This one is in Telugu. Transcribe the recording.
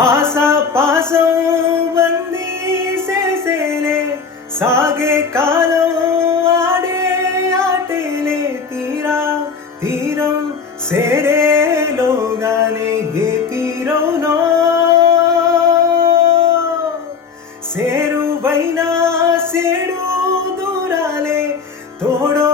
ఆశా పాసం బందీ చేసేలే సాగే కాలం ఆడే ఆటేలే తీరం సేరేలోగానే ఏ తీరవునో సేరువైనా సేడు దూరాలే తోడో